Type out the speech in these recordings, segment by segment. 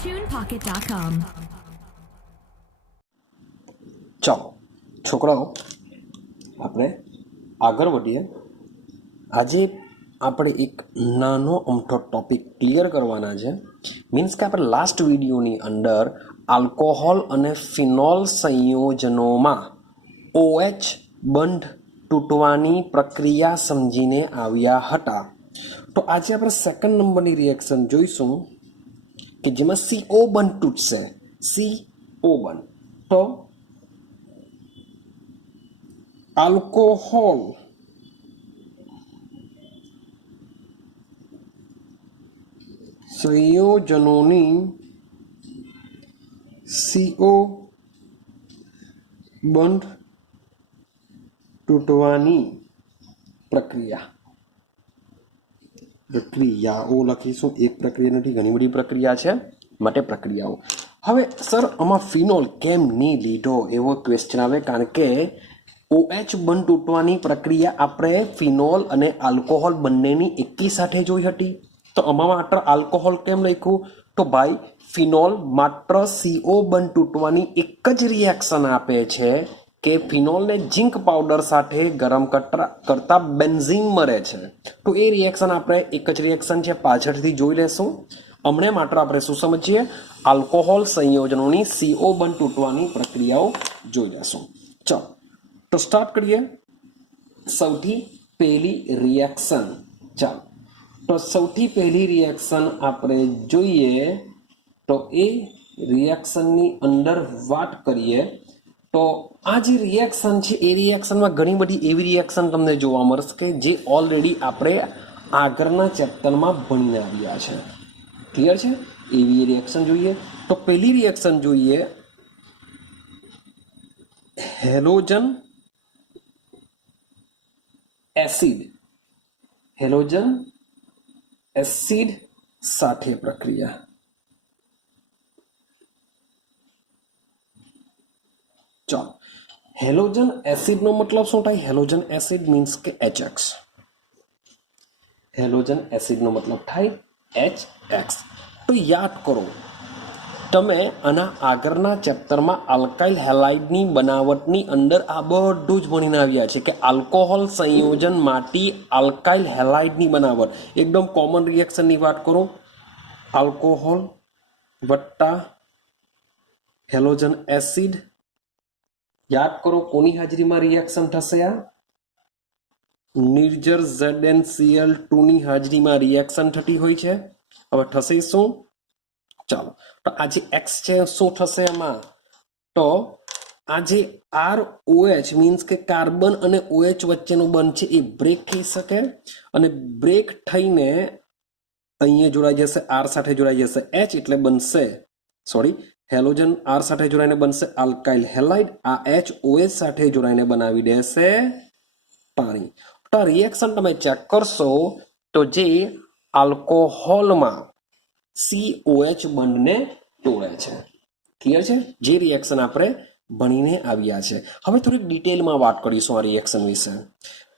TunePocket.com. ચાલો છોકરાઓ આપણે આગળ વધીએ. આજે આપણે એક નાનો અમથો ટોપિક ક્લિયર કરવાના છે. મીન્સ કે આપણે લાસ્ટ વિડીયોની અંદર આલ્કોહોલ અને ફિનોલ સંયોજનોમાં OH બંધ તૂટવાની પ્રક્રિયા સમજીને આવ્યા હતા. તો આજે આપણે સેકન્ડ નંબરની રિએક્શન જોઈશું કે જેમાં CO બંધ તૂટશે. CO બંધ તો આલ્કોહોલ સંયોજનોની CO બંધ તૂટવાની પ્રક્રિયાઓ લખીશું. એક પ્રક્રિયા નથી, ઘણી બધી પ્રક્રિયા છે, માટે પ્રક્રિયાઓ. હવે સર આમાં ફિનોલ કેમ નહીં લીધો એવો ક્વેશ્ચન આવે, કારણ કે OH બંધ તૂટવાની પ્રક્રિયા આપણે ફિનોલ અને આલ્કોહોલ બંનેની એકી સાથે જોઈ હતી. તો આમાં માત્ર આલ્કોહોલ કેમ લખ્યું? તો ભાઈ ફિનોલ માત્ર CO બંધ તૂટવાની એક જ રિએક્શન આપે છે કે ફિનોલને ઝીંક પાવડર સાથે ગરમ કરતા બેન્ઝીન મળે છે. તો એ રિએક્શન આપણે એક જ રિએક્શન છે, પાછળથી જોઈ લેશું. હમણાં માત્ર આપણે શું સમજીએ? આલ્કોહોલ સંયોજનોની CO બંધ તૂટવાની પ્રક્રિયાઓ જોઈ લેશું. ચાલો તો સ્ટાર્ટ કરીએ. સૌથી પહેલી રિએક્શન, ચાલો તો સૌથી પહેલી રિએક્શન આપણે જોઈએ તો એ રિએક્શનની અંદર વાત કરીએ તો આ જે રિએક્શન છે એ રિએક્શનમાં ઘણી બધી એવી રિએક્શન તમને જોવા મળશે કે જે ઓલરેડી આપણે આગળના ચેપ્ટરમાં ભણીને આવ્યા છે. ક્લિયર છે? એવી રિએક્શન જોઈએ તો પહેલી રિએક્શન જોઈએ હેલોજન એસિડ સાથે પ્રક્રિયા. ચાલો, હેલોજન એસિડનો મતલબ શું થાય? હેલોજન એસિડ મીન્સ કે HX. હેલોજન એસિડનો મતલબ થાય HX. તો યાદ કરો, તમે આના આગળના ચેપ્ટરમાં આલ્કાઇલ હેલાઇડની બનાવટની અંદર આ બધું જ ભણીને આવ્યા છે કે આલ્કોહોલ સંયોજનમાંથી આલ્કાઇલ હેલાઇડની બનાવટ. એકદમ કોમન રિએક્શનની વાત કરો, આલ્કોહોલ વત્તા હેલોજન એસિડ. યાદ કરો કોની હાજરીમાં રિએક્શન થશે? આ નિર્જર ZnCl2 ની હાજરીમાં રિએક્શન થતી હોય છે. હવે થશે શું? ચાલો તો આ જે X છે શું થશે એમાં? તો આ જે ROH મીન્સ કે કાર્બન અને OH વચ્ચેનું બંધ છે એ બ્રેક થઈ શકે અને બ્રેક થઈને અહીંયા જોડાઈ જશે, R સાથે જોડાઈ જશે H, એટલે બનશે હેલોજન R સાથે જોડાઈને બનશે આલ્કાઇલ હેલાઇડ. આ HOH સાથે જોડાઈને બનાવી દેશે પાણી. તો રિએક્શન તમે ચેક કરશો તો જે આલ્કોહોલમાં COH બંધને તોડે છે. ક્લિયર છે? જે રિએક્શન આપણે ભણીને આવ્યા છે. હવે થોડીક ડિટેલમાં વાત કરીશું આ રિએક્શન વિશે.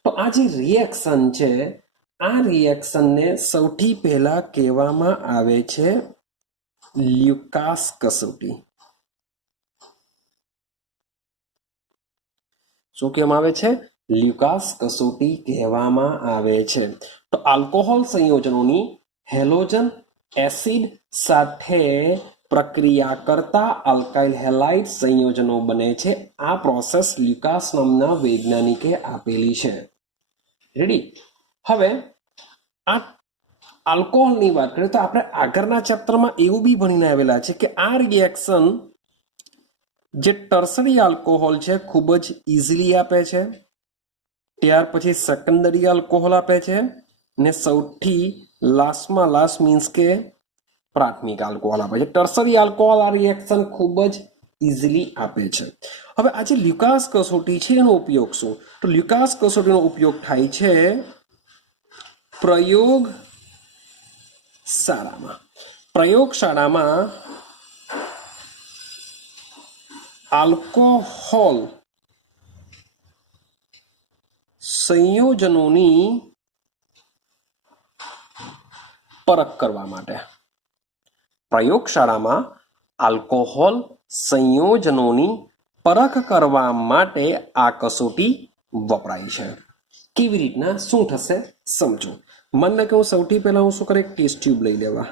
તો આ જે રિએક્શન છે આ રિએક્શનને સૌથી પહેલા કહેવામાં આવે છે લ્યુકાસ કસોટી. શું કહેવામાં આવે છે? લ્યુકાસ કસોટી કહેવામાં આવે છે. તો આલ્કોહોલ સંયોજનોની હેલોજન એસિડ સાથે પ્રક્રિયા કરતા આલ્કાઇલ હેલાઇડ સંયોજનો બને છે. આ પ્રોસેસ લ્યુકાસ નામના વૈજ્ઞાનિકે આપેલી છે. રેડી? હવે આ આલ્કોહોલની વાત કરીએ તો આપણે આગળના ચેપ્ટરમાં એવું બી ભણીને આવેલા છે કે આ રિએક્શન જે ટર્સરી આલ્કોહોલ છે ખૂબ જ ઇઝીલી આપે છે, ત્યાર પછી સેકન્ડરી આલ્કોહોલ આપે છે, ને સૌથી લાસ્ટમાં લાસ્ટ મીન્સ કે પ્રાથમિક આલ્કોહોલ આપે છે. ટર્સરી આલ્કોહોલ આ રિએક્શન ખૂબ જ ઇઝીલી આપે છે. હવે આ જે લ્યુકાસ કસોટી છે એનો ઉપયોગ શું? તો લ્યુકાસ કસોટીનો ઉપયોગ થાય છે પ્રયોગશાળામાં આલ્કોહોલ સંયોજનોની પરખ કરવા માટે. પ્રયોગશાળામાં આલ્કોહોલ સંયોજનોની પરખ કરવા માટે આ કસોટી વપરાય છે. કેવી રીતના, શું થશે સમજો. મને કે હું સૌથી પહેલા હું શું કરે, ટેસ્ટ ટ્યુબ લઈ લેવા.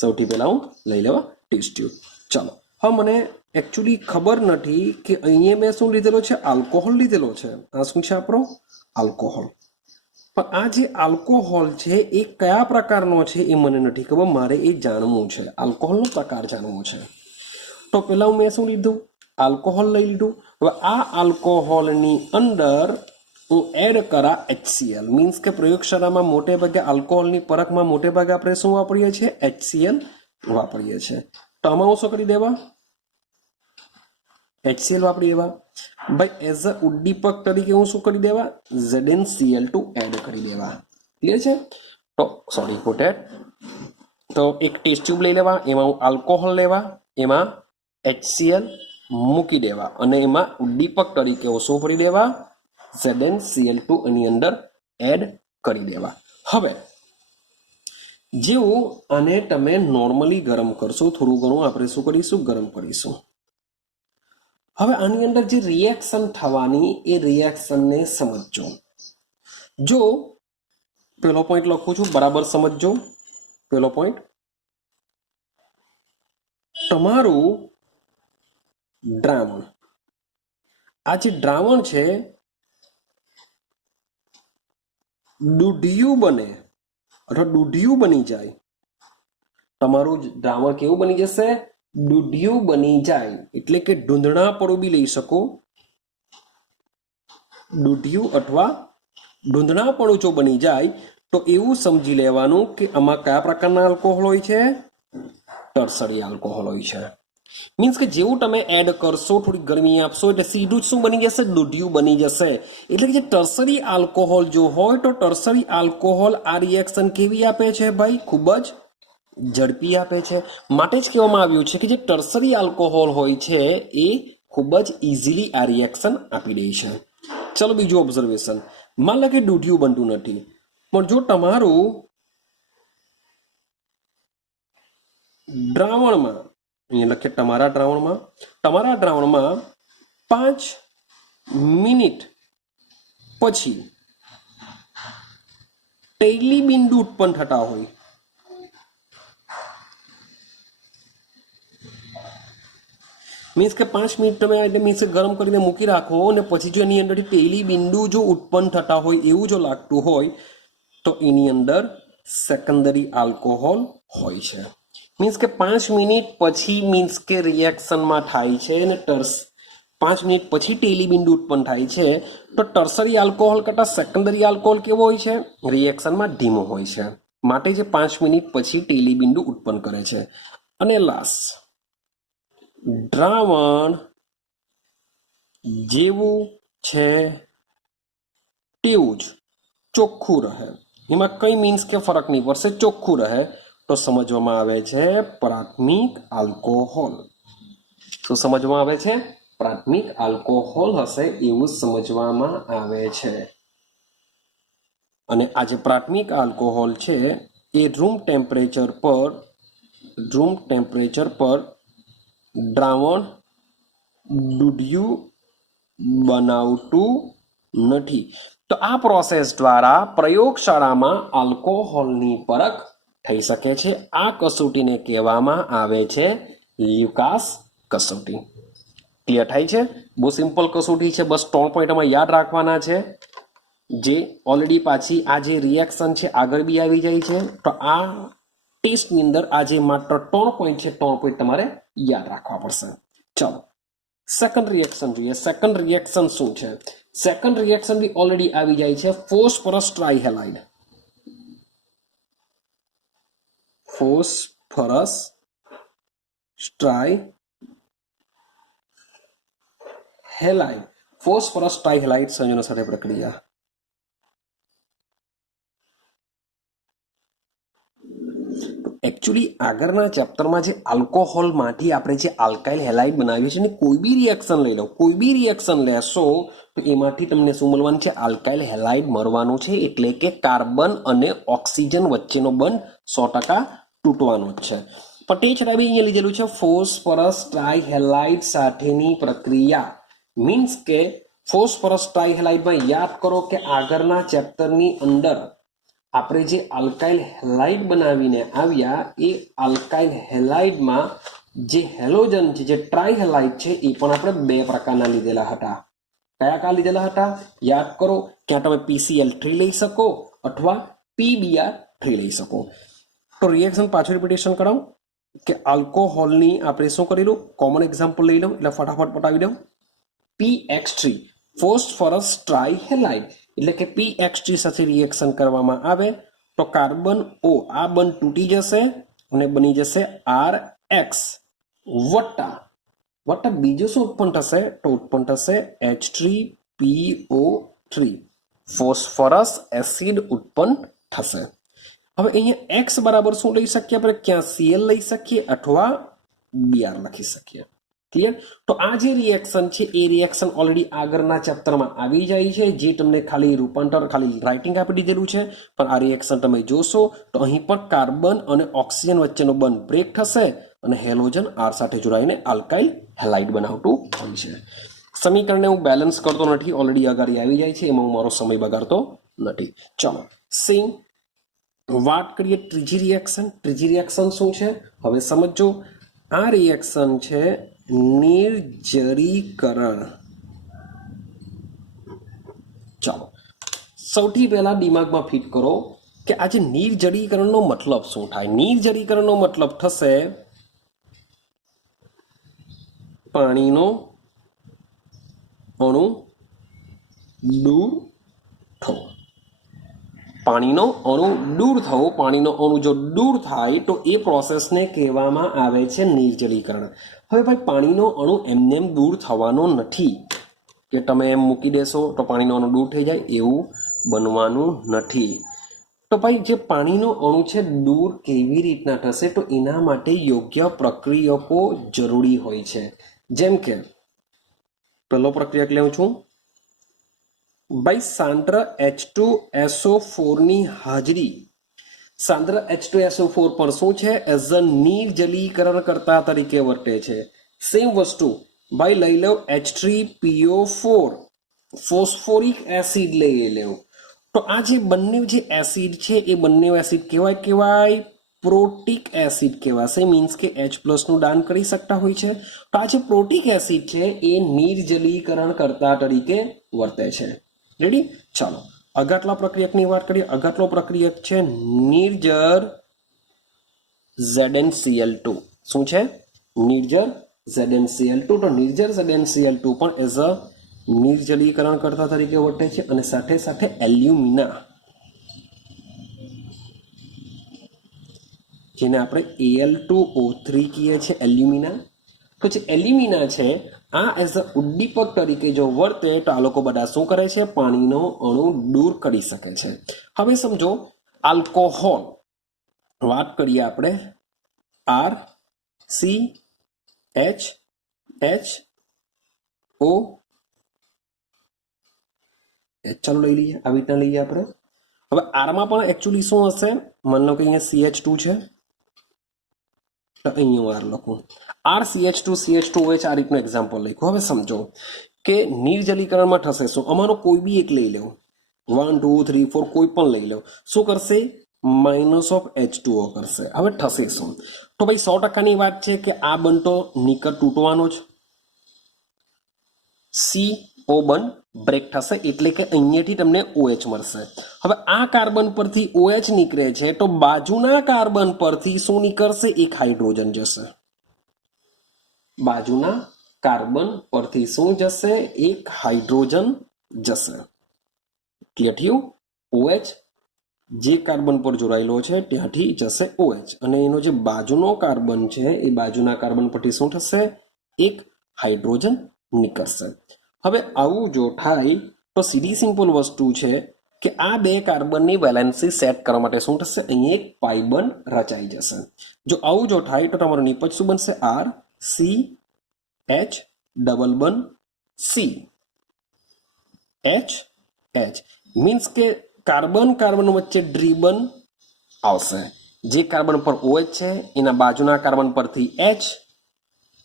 સૌથી પહેલા હું લઈ લેવા ટેસ્ટ ટ્યુબ. ચાલો, હવે મને એકચ્યુઅલી ખબર નથી કે અહીંયા મેં શું લીધેલો છે, આલ્કોહોલ લીધેલો છે. આ શું છે આપણો આલ્કોહોલ. પણ આ જે આલ્કોહોલ છે એ કયા પ્રકારનો છે એ મને નથી ખબર, મારે એ જાણવું છે. આલ્કોહોલનો પ્રકાર જાણવો છે. તો પહેલા મેં શું લીધું, આલ્કોહોલ લઈ લીધું. હવે આ આલ્કોહોલની અંદર હું એડ કરા HCl. મીન્સ કે પ્રયોગશાળામાં મોટે ભાગે આલ્કોહોલની પરખમાં મોટે ભાગે આપણે શું વાપરીએ છીએ, HCl વાપરીએ છીએ. તો આમાં હું શું કરી દેવા, HCl વાપરી દેવા. ભાઈ એઝ અ ઉદ્દીપક તરીકે હું શું કરી દેવા, ZnCl2 એડ કરી દેવા. ક્લિયર છે? તો સોરી કોટેડ. તો એક ટેસ્ટ ટ્યુબ લઈ લેવા, એમાં હું આલ્કોહોલ લેવા, એમાં HCl મૂકી દેવા અને એમાં ઉદ્દીપક તરીકે હું શું ભરી દેવા, ZnCl2 એની અંદર એડ કરી દેવા. હવે જેવું આને તમે નોર્મલી ગરમ કરશો, થોડું ઘણું આપણે શું કરીશું, ગરમ કરીશું. હવે આની અંદર જે રિએક્શન થવાની એ રિએક્શનને સમજજો. જો પેલો પોઈન્ટ લખું છું, બરાબર સમજજો. પેલો પોઈન્ટ, તમારું દ્રાવણ, આ જે દ્રાવણ છે દૂધિયું બને અથવા દૂધિયું બની જાય. તમારું દ્રાવણ કેવું બની જશે, દૂધિયું બની જાય. એટલે કે ધૂંધણાપણું બી લઈ શકો, દૂધિયું અથવા ધૂંધણાપણું જો બની જાય તો એવું સમજી લેવાનું કે આમાં કયા પ્રકારના આલ્કોહોલ હોય છે, ટર્સરી આલ્કોહોલ હોય છે. મીન્સ કે જેવું તમે એડ કરશો, થોડી ગરમી આપશો એટલે સીધું જ શું બની જશે, દૂધિયું બની જશે. એટલે કે જે ટર્સરી આલ્કોહોલ જો હોય તો ટર્સરી આલ્કોહોલ આ રિએક્શન કેવી આપે છે ભાઈ, ખૂબ જ ઝડપી આપે છે. માટે જ કહેવામાં આવ્યું છે કે જે ટર્સરી આલ્કોહોલ હોય છે એ ખૂબ જ ઇઝીલી આ રિએક્શન આપી દે છે. ચલો બીજું ઓબ્ઝર્વેશન. માન લો કે દૂધિયું બનતું નથી, પણ જો તમારું દ્રાવણમાં, અહીંયા લખીએ તમારા દ્રાવણમાં 5 મિનિટ પછી તૈલી બિંદુ ઉત્પન્ન થતા હોય, મીન્સ કે 5 મિનિટ તમે એટલે મીન્સ ગરમ કરીને મૂકી રાખો અને પછી જો એની અંદરથી તેલી બિંદુ જો ઉત્પન્ન થતા હોય એવું જો લાગતું હોય તો એની અંદર સેકન્ડરી આલ્કોહોલ હોય છે. મીન્સ કે 5 મિનિટ પછી મીન્સ કે રિએક્શનમાં થાય છે અને 5 મિનિટ પછી તેલી બિંદુ ઉત્પન્ન થાય છે તો ટર્સરી આલ્કોહોલ કરતાં સેકન્ડરી આલ્કોહોલ કેવો હોય છે, રિએક્શનમાં ધીમો હોય છે. માટે જે 5 મિનિટ પછી તેલી બિંદુ ઉત્પન્ન કરે છે. અને લાસ્ટ, દ્રાવણ જેવું છે તેવું જ ચોખ્ખું રહે, એમાં કઈ મીન્સ કે ફરક નહીં પડશે, ચોખ્ખું રહે તો સમજવામાં આવે છે પ્રાથમિક આલ્કોહોલ. શું સમજવામાં આવે છે, પ્રાથમિક આલ્કોહોલ હશે એવું સમજવામાં આવે છે. અને આ જે પ્રાથમિક આલ્કોહોલ છે એ રૂમ ટેમ્પરેચર પર દ્રાવણ દૂધિયું બનાવતું નથી. તો આ પ્રોસેસ દ્વારા પ્રયોગશાળામાં આલ્કોહોલની પરખ થઈ શકે છે. આ કસોટીને કહેવામાં આવે છે લ્યુકાસ કસોટી. ક્લિયર થાય છે? બહુ સિમ્પલ કસોટી છે, બસ 3 પોઈન્ટ અમારે યાદ રાખવાના છે. જે ઓલરેડી પાછી આ જે રિએક્શન છે આગળ બી આવી જાય છે. તો આ ટેસ્ટની અંદર આ જે માત્ર 3 પોઈન્ટ છે, 3 પોઈન્ટ તમારે યાદ રાખવા પડશે. ચાલો સેકન્ડ રિએક્શન જોઈએ. સેકન્ડ રિએક્શન શું છે? સેકન્ડ રિએક્શન બી ઓલરેડી આવી જાય છે, ફોસ્ફરસ ટ્રાઇહેલાઇડ. ફોસ્ફરસ ટ્રાઇહેલાઇડ સંયોજનો સાથે પ્રક્રિયા. એકચ્યુઅલી આગળના ચેપ્ટરમાં જે આલ્કોહોલમાંથી આપણે જે આલ્કાઇલ હેલાઇડ બનાવીએ છીએ ને કોઈ બી રિએક્શન લઈ લો, કોઈ બી રિએક્શન લેશો તો એમાંથી તમને શું મળવાનું છે? આલ્કાઇલ હેલાઇડ મળવાનું છે. એટલે કે કાર્બન અને ઓક્સિજન વચ્ચેનો બંધ 100% તૂટવાનો જ છે. પણ તે છતાં બી અહીંયા લીધેલું છે ફોસ્ફરસ ટ્રાઇહેલાઇડ સાથેની પ્રક્રિયા. મીન્સ કે ફોસ્ફરસ ટ્રાઇહેલાઇડમાં યાદ કરો કે આગળના ચેપ્ટરની અંદર આપણે જે આલ્કાઇલ હેલાઇડ બનાવીને આવ્યા એ આલ્કાઇલ હેલાઇડમાં જે હેલોજન છે, જે ટ્રાઇહેલાઇડ છે, એ પણ આપણે બે પ્રકારના લીધેલા હતા. કયા લીધેલા હતા? યાદ કરો. ક્યાં તમે PCl3 લઈ શકો અથવા PBr3 લઈ શકો. તો રિએક્શન પાછું રિપીટેશન કરાવું કે આલ્કોહોલની આપણે શું કરેલું? કોમન એક્ઝામ્પલ લઈ લઉં એટલે ફટાફટ પટાવી દઉં. PX3 ફોસ્ફરસ ટ્રાઇહેલાઇડ એટલે કે PX3 સાથે રિએક્શન કરવામાં આવે તો કાર્બન O આ બંધ તૂટી જશે અને બની જશે RX વત્તા બીજું શું ઉત્પન્ન થશે? તો ઉત્પન્ન થશે H3PO3 ફોસ્ફરસ એસિડ ઉત્પન્ન થશે. હવે અહીંયા X બરાબર શું લઈ શકીએ આપણે? ક્યાં Cl લઈ શકીએ અથવા Br લખી શકીએ. ક્લિયર? તો આ જે રિએક્શન છે એ રિએક્શન ઓલરેડી આગળના ચેપ્ટરમાં આવી જાય છે, જે તમને ખાલી રાઇટિંગ આપી દીધેલું છે. પણ આ રિએક્શન તમે જોશો તો અહીં પણ કાર્બન અને ઓક્સિજન વચ્ચેનો બંધ બ્રેક થશે અને હેલોજન R સાથે જોડાઈને આલ્કાઇલ હેલાઇડ બનાવતું હોય છે. સમીકરણને હું બેલેન્સ કરતો નથી, ઓલરેડી આગળ આવી જાય છે, એમાં હું મારો સમય બગાડતો નથી. ચલો સેમ વાત કરીએ ત્રીજી રિએક્શન. ત્રીજી રિએક્શન શું છે? હવે સમજો. આ રિએક્શન છે નિર્જરીકરણ. ચાલો સૌથી પહેલા દિમાગમાં ફિટ કરો કે આજે નિર્જરીકરણનો મતલબ શું થાય? નિર્જરીકરણનો મતલબ થશે પાણીનો અણુ દૂર થવો. પાણીનો અણુ દૂર થવો. પાણીનો અણુ જો દૂર થાય તો એ પ્રોસેસને કહેવામાં આવે છે નિર્જલીકરણ. હવે ભાઈ પાણીનો અણુ એમને દૂર થવાનો નથી કે તમે એમ મૂકી દેશો તો પાણીનો અણુ દૂર થઈ જાય, એવું બનવાનું નથી. તો ભાઈ જે પાણીનો અણુ છે દૂર કેવી રીતના થશે? તો એના માટે યોગ્ય પ્રક્રિયકો જરૂરી હોય છે. જેમ કે પહેલો પ્રક્રિયક લેવું છું ભાઈ, સાંદ્ર H2SO4 ની હાજરી. સાંદ્ર H2SO4 પણ શું છે? એઝ અ નિર્જલીકરણ કરતા તરીકે વર્તે છે. સેમ વસ્તુ ભાઈ લઈ લો H3PO4 ફોસ્ફોરિક એસિડ લઈ લેવું. તો આ જે બંને જે એસિડ છે એ બંને એસિડ કહેવાય પ્રોટિક એસિડ કહેવાશે. મીન્સ કે H+ નું દાન કરી શકતા હોય છે. તો આ જે પ્રોટિક એસિડ છે એ નિર્જલીકરણ કરતા તરીકે વર્તે છે. રેડી? ચાલો અગાટલા પ્રક્રિયકની વાત કરીએ. અગાટલો પ્રક્રિયક છે નિર્જર ZnCl2. શું છે? નિર્જર ZnCl2. તો નિર્જર ZnCl2 પણ એઝ અ નિર્જલીકરણ કરતા તરીકે વર્તે છે અને સાથે સાથે એલ્યુમિના, જેને આપણે Al2O3 કહીએ છીએ, એલ્યુમિના. તો જે એલ્યુમિના છે આ એઝ અ ઉદ્દીપક તરીકે જો વર્તે તો આ લોકો બધા શું કરે છે? પાણીનો અણુ દૂર કરી શકે છે. હવે સમજો આલ્કોહોલ વાત કરીએ આપણે RCHHO. ચાલો લઈ લઈએ, આવી રીતના લઈએ આપણે. હવે આરમાં પણ એકચ્યુઅલી શું હશે? માની લો કે અહીંયા CH2 છે તો અહીંયા હું R લખું. RCH2CH2OH આ રીતનું એક્ઝામ્પલ લખ્યું. હવે સમજો કે નિર્જલીકરણમાં થશે શું? અમારો કોઈ બી એક લઈ લેવું, 1 2 3 4 કોઈ પણ લઈ લો. શું કરશે? -H2O કરશે. હવે થશે શું? તો ભાઈ 100%ની વાત છે કે આ બનતો નિકટ તૂટવાનો જ. CO બંધ બ્રેક થશે એટલે કે અહીંયાથી તમને OH મળશે. હવે આ કાર્બન પરથી OH નીકળે છે તો બાજુના કાર્બન પરથી શું નીકળશે? એક હાઇડ્રોજન જશે. બાજુના કાર્બન પરથી શું જશે? એક હાઇડ્રોજન જશે. ક્લિયર થયું? OH જે કાર્બન પર જોડાયેલો છે ત્યાંથી જશે OH અને એનો જે બાજુનો કાર્બન છે એ બાજુના કાર્બન પરથી શું થશે? એક હાઇડ્રોજન નીકળશે. હવે આવું જો થાય તો સીધી સિમ્પલ વસ્તુ છે કે આ બે કાર્બનની વેલેન્સી સેટ કરવા માટે શું થશે, અહીં એક પાઈ બોન્ડ રચાઈ જશે. જો આવું જો થાય તો તમારું નિપજ શું બનશે, R C H double bond C H H. Means કે કાર્બન કાર્બન વચ્ચે ડ્રીબન આવશે. જે કાર્બન પર OH છે એના બાજુના કાર્બન પરથી H,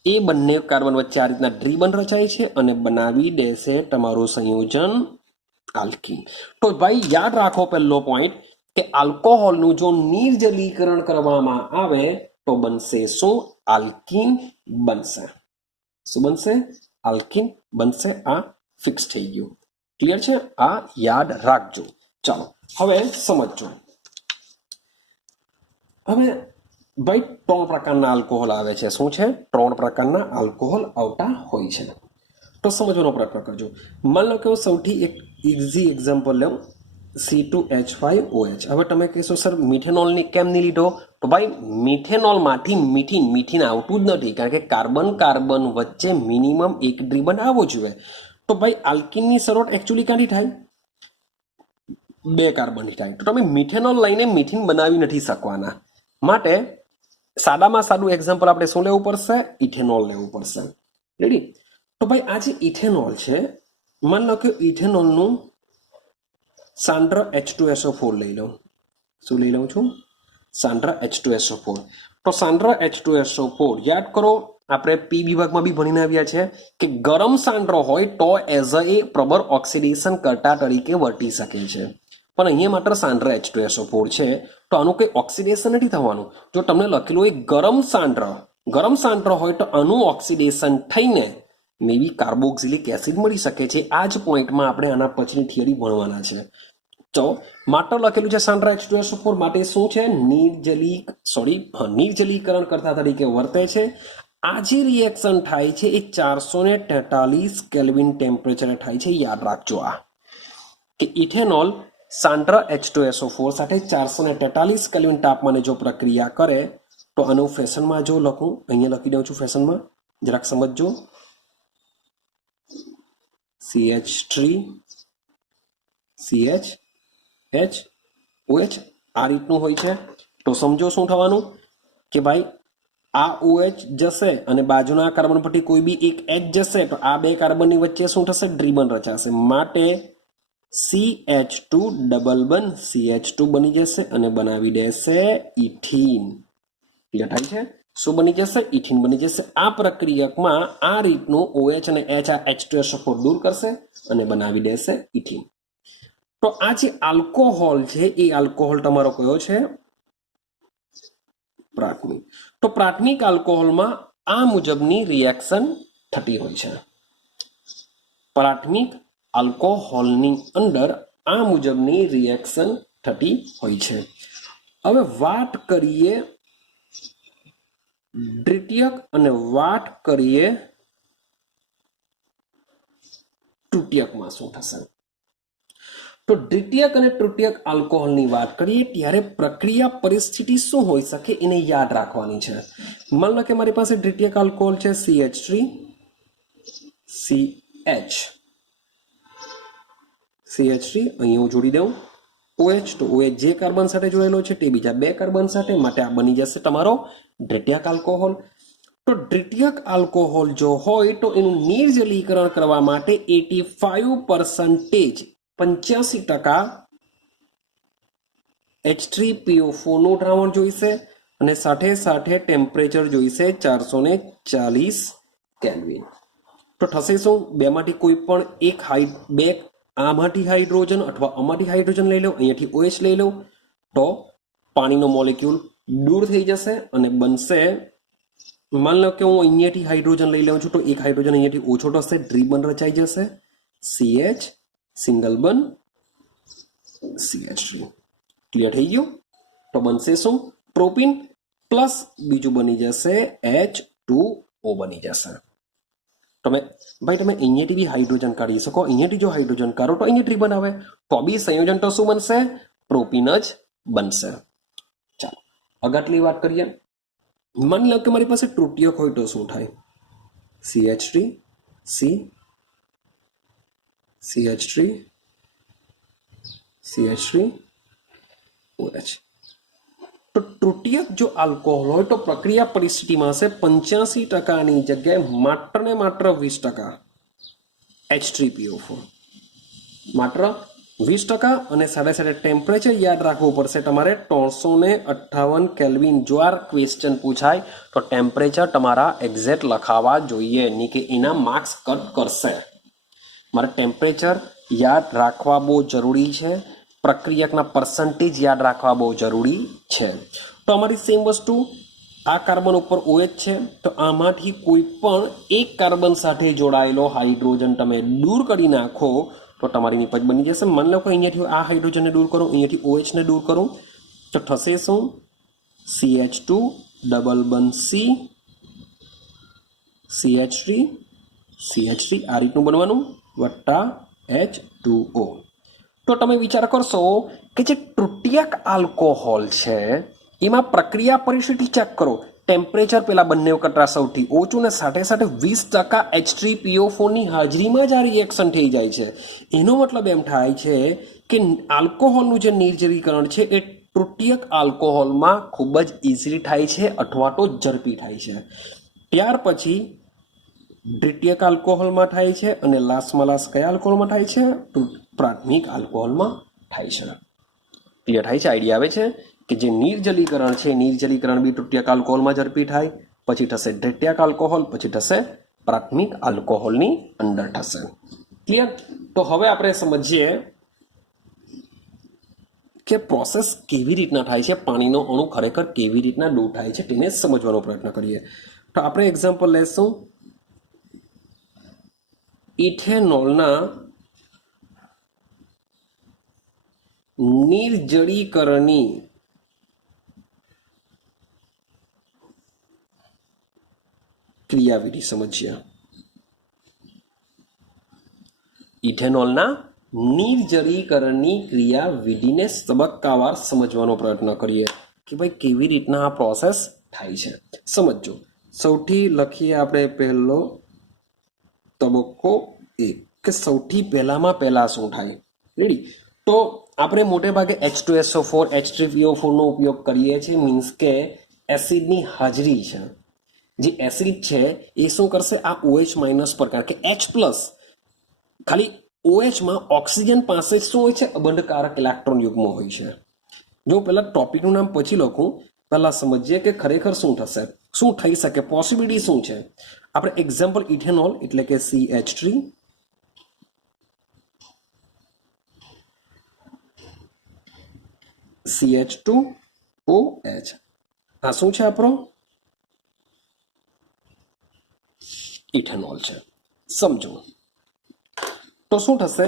એ બંને કાર્બન વચ્ચે આ રીતના ડ્રીબન રચાય છે અને બનાવી દેશે તમારું સંયોજન આલ્કીન. તો ભાઈ યાદ રાખો પહેલો પોઈન્ટ કે આલ્કોહોલનું જો નિર્જલીકરણ કરવામાં આવે તો બનશે શું, આલ્કીન બનશે. શું બનશે, આલ્કીન બનશે. આ ફિક્સ થઈ ગયું. ક્લિયર છે, આ યાદ રાખજો. ચાલો હવે સમજો. હવે ભાઈ 3 પ્રકારના આલ્કોહોલ આવે છે. શું છે, 3 પ્રકારના આલ્કોહોલ આવતા હોય છે. તો સમજવાનો પ્રયત્ન કરજો. માની લો કે હું સૌથી એક ઇઝી એક્ઝામ્પલ લઉં, C2H5OH. હવે તમે કહેશો સર મિથેનોલની કેમ નહીં લીધો? તો ભાઈ મિથેનોલમાંથી મીથીન આવતું જ નથી, કારણ કે કાર્બન કાર્બન વચ્ચે મિનિમમ એક ડ્રીબન આવવો જોઈએ. તો ભાઈ આલ્કીનની શરૂઆત એકચ્યુઅલી ક્યાંથી થાય, 2 કાર્બનથી થાય. તો તમે મિથેનોલ લઈને મિથીન બનાવી નથી શકવાના. માટે સાદામાં સાદું એક્ઝામ્પલ આપણે શું લેવું પડશે, ઇથેનોલ લેવું પડશે. રેડી? તો ભાઈ આ જે ઇથેનોલ છે, માની લો કે ઇથેનોલનું સાંદ્ર H2SO4 લઈ લઉં. શું લઈ લઉં છું, સાંદ્ર H2SO4. તો સાંદ્ર H2SO4 યાદ કરો, આપણે પી વિભાગમાં બી ભણીને આવ્યા છે કે ગરમ સાંદ્ર હોય તો એઝ એ પ્રબર ઓક્સિડેશન કરતા તરીકે વર્તી શકે છે. પણ અહીંયા માત્ર સાંદ્ર H2SO4 છે, તો આનું કોઈ ઓક્સિડેશન નથી થવાનું. જો તમને લખેલું હોય ગરમ સાંદ્ર હોય તો આનું ઓક્સિડેશન થઈને મે બી કાર્બોક્સિલિક એસિડ મળી શકે છે. આ જ પોઈન્ટમાં આપણે આના પછીની થિયરી ભણવાના છે. તો માત્ર લખેલું છે સાંદ્ર H2SO4 માટે શું છે, નિર્જલીકરણ કરતા તરીકે વર્તે છે. આ જે રિએક્શન થાય છે એ 443 કેલ્વિન ટેમ્પરેચરે થાય છે. યાદ રાખજો આ કે ઇથેનોલ સાંદ્ર H2SO4 સાથે 443 કેલ્વિન તાપમાને જો પ્રક્રિયા કરે તો આનું ફેશનમાં જો લખું, અહીંયા લખી દઉં છું ફેશનમાં, જરાક સમજજો. CH3 CH આ રીતનું હોય છે. તો સમજો શું થવાનું કે ભાઈ આ OH જશે અને બાજુના કાર્બન પરથી કોઈ બી એક H જશે તો આ 2 કાર્બનની વચ્ચે શું થશે, ડ્રીબન રચાશે. માટે CH2 ડબલ બોન્ડ CH2 બની જશે અને બનાવી દેશે ઇથીન. ક્લિયર થાય છે? શું બની જશે, ઇથીન બની જશે. આ પ્રક્રિયકમાં આ રીતનું OH અને H આ H2SO4 દૂર કરશે અને બનાવી દેશે ઇથીન. તો આ જે આલ્કોહોલ છે એ આલ્કોહોલ તમારો કયો છે, પ્રાથમિક. તો પ્રાથમિક આલ્કોહોલમાં આ મુજબની રિએક્શન થતી હોય છે. પ્રાથમિક આલ્કોહોલની અંદર આ મુજબની રિએક્શન થતી હોય છે. હવે વાત કરીએ દ્વિતીયક અને વાત કરીએ તૃતીયકમાં શું થશે. તો દ્વિતીયક અને તૃતીયક આલ્કોહોલની વાત કરીએ ત્યારે પ્રક્રિયા પરિસ્થિતિ શું હોઈ શકે એને યાદ રાખવાની છે. માની લો કે મારી પાસે દ્વિતીયક આલ્કોહોલ છે CH3 અહીં હું જોડી દઉં OH. તો OH જે કાર્બન સાથે જોડેલો છે તે બીજા 2 કાર્બન સાથે, માટે આ બની જશે તમારો દ્વિતીયક આલ્કોહોલ. તો દ્વિતીયક આલ્કોહોલ જો હોય તો એનું નિર્જલીકરણ કરવા માટે 85% H3PO4 નું દ્રાવણ જોઈશે અને સાથે સાથે ટેમ્પરેચર જોઈશે 440 કેલ્વિન. તો થશે શું, બેમાંથી કોઈ પણ એક આમાંથી હાઇડ્રોજન અથવા આમાંથી હાઇડ્રોજન લઈ લો, અહીંયાથી OH લઈ લો તો પાણીનો મોલેક્યુલ દૂર થઈ જશે અને બનશે, માની લો કે હું અહીંયાથી હાઇડ્રોજન લઈ લઉં છું તો એક હાઇડ્રોજન અહીંયાથી ઓછો થશે, ડ્રીબન રચાઈ જશે, CH single bond CH3. Clear થઈ ગયું? તો બનશે શું, પ્રોપીન પ્લસ બીજું બની જશે H2O બની જશે. તમે અહીંયાથી બી હાઇડ્રોજન કાઢી શકો, અહીંયાથી જો હાઇડ્રોજન કાઢો તો અહીંયા ડ્રીબન આવે, તો બી સંયોજન તો શું બનશે, પ્રોપીન જ બનશે. ચાલો આગળની વાત કરીએ. માની લો કે મારી પાસે તૃતીયક હોય તો શું થાય, CH3 CH3 CH3OH। તો તૃતીયક જો આલ્કોહોલ હોય તો પ્રક્રિયા પરિસ્થિતિમાં હશે 85% જગ્યાએ માત્ર ને માત્ર 20% H3PO4, માત્ર 20%। અને સાથે સાથે ટેમ્પરેચર યાદ રાખવું પડશે તમારે 358 કેલ્વિન। જો આ ક્વેશ્ચન પૂછાય તો ટેમ્પરેચર તમારા એક્ઝેક્ટ લખાવા જોઈએ, નહીં કે એના માર્ક્સ કટ કરશે। મારે ટેમ્પરેચર યાદ રાખવા બહુ જરૂરી છે, પ્રક્રિયકના પર્સન્ટેજ યાદ રાખવા બહુ જરૂરી છે। તો અમારી સેમ વસ્તુ, આ કાર્બન ઉપર OH છે, તો આમાંથી કોઈ પણ એક કાર્બન સાથે જોડાયેલો હાઇડ્રોજન તમે દૂર કરી નાખો તો તમારી નિપજ બની જશે। માની લો કે અહીંયાથી આ હાઇડ્રોજનને દૂર કરું, અહીંયાથી OH ને દૂર કરું તો થશે શું? CH2 ડબલ બન CH3 આ રીતનું બનવાનું વત્તા H2O। તો તમે વિચાર કરશો કે જે તૃતીયક આલ્કોહોલ છે એમાં પ્રક્રિયા પરિસ્થિતિ ચેક કરો, ટેમ્પરેચર પેલા બંને કરતાં સૌથી ઓછું ને સાથે સાથે 20% H3PO4 ની હાજરીમાં જ આ રિએક્શન થઈ જાય છે। એનો મતલબ એમ થાય છે કે આલ્કોહોલનું જે નિર્જલીકરણ છે એ તૃતીયક આલ્કોહોલમાં ખૂબ જ ઇઝીલી થાય છે અથવા તો ઝડપી થાય છે। ત્યાર પછી દ્વિતીયક આલ્કોહોલમાં થાય છે અને લાસ્ટમાં લાસ્ટ કયા આલ્કોહોલમાં થાય છે? પ્રાથમિક આલ્કોહોલમાં થાય છે। ક્લિયર થાય છે? આઈડિયા આવે છે કે જે નિર્જલીકરણ છે, નિર્જલીકરણ બી તૃતીયક આલ્કોહોલમાં ઝડપી થાય, પછી થશે દ્વિતીયક આલ્કોહોલ, પછી થશે પ્રાથમિક આલ્કોહોલની અંદર થશે। ક્લિયર? તો હવે આપણે સમજીએ કે પ્રોસેસ કેવી રીતના થાય છે, પાણીનો અણુ ખરેખર કેવી રીતના દૂર થાય છે તેને સમજવાનો પ્રયત્ન કરીએ। તો આપણે એક્ઝામ્પલ લેશું ઇથેનોલના નિર્જલીકરણની ક્રિયાવિધિ સમજીએ। ઇથેનોલના નિર્જલીકરણની ક્રિયાવિધિને તબક્કાવાર સમજવાનો પ્રયત્ન કરીએ કે ભાઈ કેવી રીતના આ પ્રોસેસ થાય છે। સમજો, સૌથી લખીએ આપણે પહેલો તબક્કો એ કે સૌથી પહેલામાં પહેલા શું થાય। રેડી? તો આપણે મોટે ભાગે H2SO4 H3PO4 નો ઉપયોગ કરીએ છીએ, મીન્સ કે એસિડની હાજરી છે। જે એસિડ છે એ શું કરશે? આ OH માઇનસ પર, કારણ કે H પ્લસ ખાલી OH માં ઓક્સિજન પાસે શું હોય છે? અબંધકારક ઇલેક્ટ્રોન યુગ્મ હોય છે। જો પહેલા ટોપિકનું નામ પછી લખું, પહેલા સમજીએ કે ખરેખર શું થશે, શું થઈ શકે, પોસિબિલિટી શું છે। આપણે એક્ઝામ્પલ ઇથેનોલ એટલે કે CH3 CH2OH, આ શું છે? આપણો ઇથેનોલ છે। સમજો તો શું થશે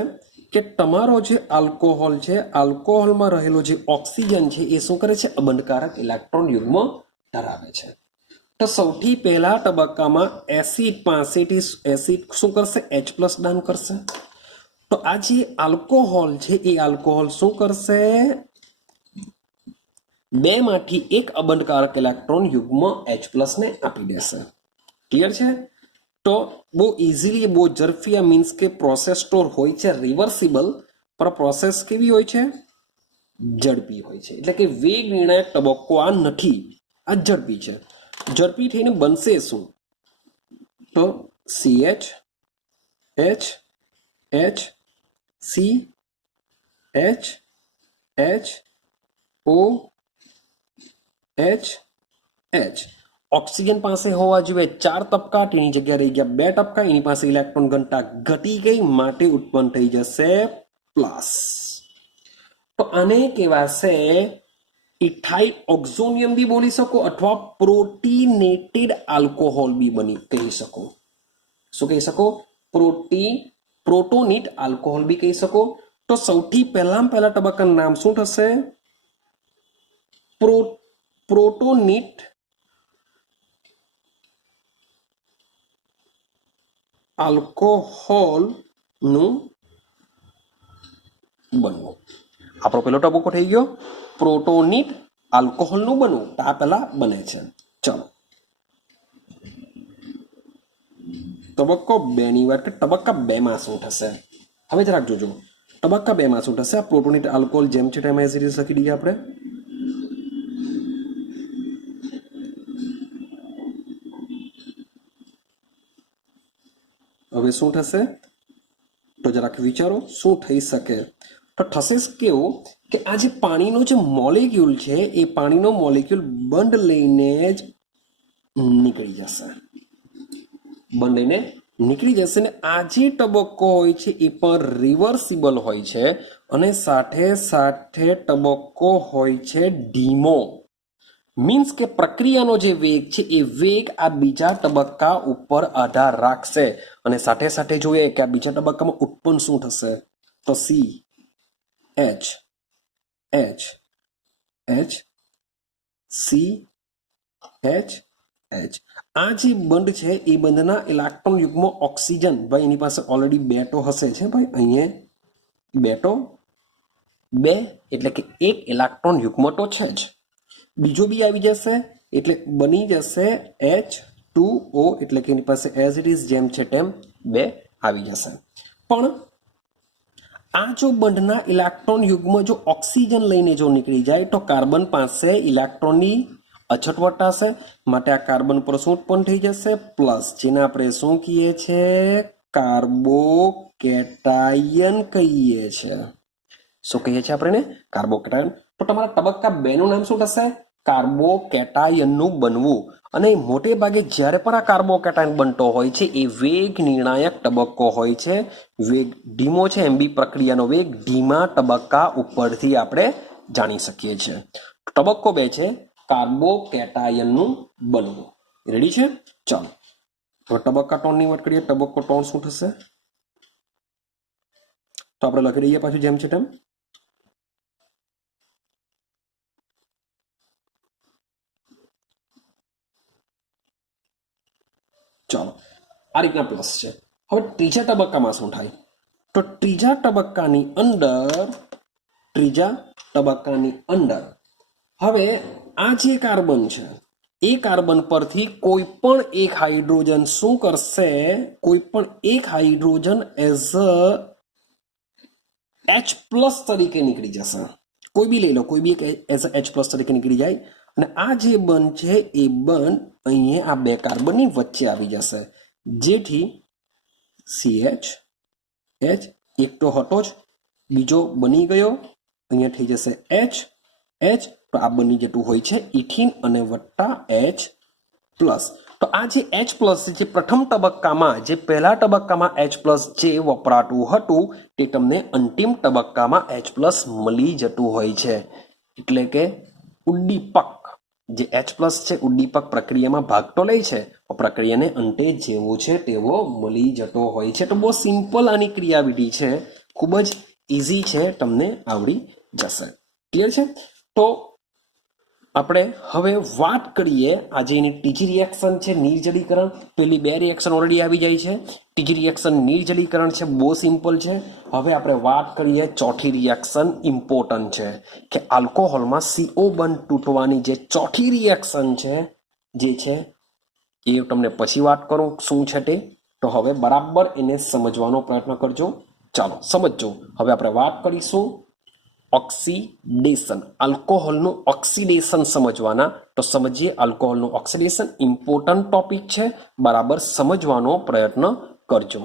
કે તમારો જે આલ્કોહોલ છે, આલ્કોહોલમાં રહેલો જે ઓક્સિજન છે એ શું કરે છે? અબંધકારક ઇલેક્ટ્રોન યુગ્મ ધરાવે છે। તો સૌથી પહેલા તબક્કામાં એસિડ પાસેથી એસિડ શું કરશે? H પ્લસ દાન કરશે। તો આ જે આલ્કોહોલ છે એ આલ્કોહોલ શું કરશે? બે માંથી એક અબંધકારક ઇલેક્ટ્રોન યુગ્મ H પ્લસ ને આપી દેશે। ક્લિયર છે? તો બહુ ઇઝીલી, બહુ ઝડપી, મીન્સ કે પ્રોસેસ તો હોય છે રિવર્સિબલ, પણ પ્રોસેસ કેવી હોય છે? ઝડપી હોય છે। એટલે કે વેગ નિર્ણાયક તબક્કો આ નથી, આ ઝડપી છે। ઝડપી થઈને બનશે શું? તો CH H H C H H O H H। Oxygen પાસે હોવા જોઈએ 4 તબક્કા, તેની જગ્યાએ રહી ગયા 2 તબક્કા, એની પાસે ઇલેક્ટ્રોન ઘનતા ઘટી ગઈ, માટે ઉત્પન્ન થઈ જશે પ્લસ। તો આને કહેવાશે ઇથાઇલ ઓક્ઝોનિયમ બી બોલી શકો અથવા પ્રોટીનેટેડ આલ્કોહોલ બી કહી શકો। શું કહી શકો? પ્રોટોનેટ આલ્કોહોલ બી કહી શકો। તો સૌથી પહેલા તબક્કાનું નામ શું થશે? પ્રોટોનેટ આલ્કોહોલનું બનવું। આપણો પહેલો તબક્કો થઈ ગયો પ્રોટોનેટ આલ્કોહોલનું બનવું, આ પહેલા બને છે। ચલો તબક્કો 2 ની વાત, તબક્કા 2 માં શું થશે? હવે જરાક જોજો, તબક્કા 2 માં શું થશે? આ પ્રોટોનેટ આલ્કોહોલ જેમ છે તેમ એઝ ઇટ ઇઝ લખી દઈએ આપણે. હવે શું થશે? તો જરાક વિચારો શું થઈ શકે. તો થશે કેવું કે આ જે પાણીનો જે મોલેક્યુલ છે એ પાણીનો મોલેક્યુલ બંધ લઈને જ નીકળી જશે. બંધ લઈને નીકળી જશે ને આ જે તબક્કો હોય છે એ પણ રિવર્સિબલ હોય છે અને સાથે સાથે તબક્કો હોય છે ધીમો. મીન્સ કે પ્રક્રિયાનો જે વેગ છે એ વેગ આ બીજા તબક્કા ઉપર આધાર રાખશે અને સાથે સાથે જોઈએ કે આ બીજા તબક્કામાં ઉત્પન્ન શું થશે? તો C H H H C H H. આ જે બંધ છે એ બંધના ઇલેક્ટ્રોન યુગ્મ ઓક્સિજન, ભાઈ એની પાસે ઓલરેડી બેટો હશે છે ભાઈ, અહીંયા બેટો 2 એટલે કે 1 ઇલેક્ટ્રોન યુગ્મ તો છે જ, બીજો બી આવી જશે એટલે બની જશે H2O એટલે કે એની પાસે એઝ ઇટ ઇઝ જેમ છે તેમ 2 આવી જશે. પણ આ જો બંધના ઇલેક્ટ્રોન યુગ્મ જો ઓક્સિજન લઈને જો નીકળી જાય તો કાર્બન પાસે ઇલેક્ટ્રોનની અછત વર્તાશે, માટે આ કાર્બન પર શું ઉત્પન્ન થઈ જશે? પ્લસ, જેને આપણે શું કહીએ છીએ? કાર્બોકેટાયન કહીએ છીએ. શું કહીએ છીએ આપણે? કાર્બોકેટાયન. તો તમારા તબક્કા 2 નું નામ શું થશે? કાર્બોકેટાયનનું બનવું. અને મોટે ભાગે જ્યારે પણ આ કાર્બોકેટાયન બનતો હોય છે એ વેગ નિર્ણાયક તબક્કો હોય છે. વેગ ધીમો છે, એમબી પ્રક્રિયાનો વેગ ધીમા તબક્કા ઉપરથી આપણે જાણી શકીએ છીએ. તબક્કો 2 છે કાર્બોકેટાયનનું બનવું. રેડી છે? ચાલો હવે તબક્કા 3 ની વાત કરીએ. તબક્કો 3 શું થશે? તો આપણે લખી દઈએ પાછું જેમ છે તેમ. ચાલો આ રીતના પ્લસ છે. હવે ત્રીજા તબક્કામાં શું થાય? તો ત્રીજા તબક્કાની અંદર હવે આ જે કાર્બન છે એ કાર્બન પરથી કોઈ પણ એક હાઇડ્રોજન શું કરશે? કોઈ પણ એક હાઇડ્રોજન એઝ H પ્લસ તરીકે નીકળી જશે. કોઈ બી લઈ લો, કોઈ બી એઝ H પ્લસ તરીકે નીકળી જાય અને આ જે બંધ છે એ બંધ અહીંયા આ 2 કાર્બનની વચ્ચે આવી જશે, જેથી CH H એક તો હતો જ, બીજો બની ગયો, અહીંયા થઈ જશે H H, તો આ બની જતું હોય છે ઇથિન અને વત્તા H પ્લસ. તો આ જે H પ્લસ જે પ્રથમ તબક્કામાં, જે પહેલા તબક્કામાં H પ્લસ જે વપરાતું હતું તે તમને અંતિમ તબક્કામાં H પ્લસ મળી જતું હોય છે. એટલે કે ઉદ્દીપક જે H પ્લસ છે ઉદ્દીપક પ્રક્રિયામાં ભાગ તો લે છે, પ્રક્રિયાને અંતે જેવો છે તેવો મળી જતો હોય છે. તો બહુ સિમ્પલ આની ક્રિયાવિધિ છે, ખૂબ જ ઇઝી છે, તમને આવડી જશે. ક્લિયર છે? તો આપણે હવે વાત કરીએ આજે એની ત્રીજી રિએક્શન છે નિર્જલીકરણ. પેલી 2 રિએક્શન ઓલરેડી આવી જાય છે, ત્રીજી રિએક્શન નિર્જલીકરણ છે, બહુ સિમ્પલ છે. હવે આપણે વાત કરીએ ચોથી રિએક્શન, ઇમ્પોર્ટન્ટ છે કે આલ્કોહોલમાં CO બંધ તૂટવાની જે ચોથી રિએક્શન છે જે છે એ તમને પછી વાત કરું શું છે તે. તો હવે બરાબર એને સમજવાનો પ્રયત્ન કરજો. ચાલો સમજો. હવે આપણે વાત કરીશું ઓક્સિડેશન, આલ્કોહોલનું ઓક્સિડેશન સમજવાના. તો સમજીએ આલ્કોહોલનું ઓક્સિડેશન. ઇમ્પોર્ટન્ટ ટોપિક છે, બરાબર સમજવાનો પ્રયત્ન કરજો.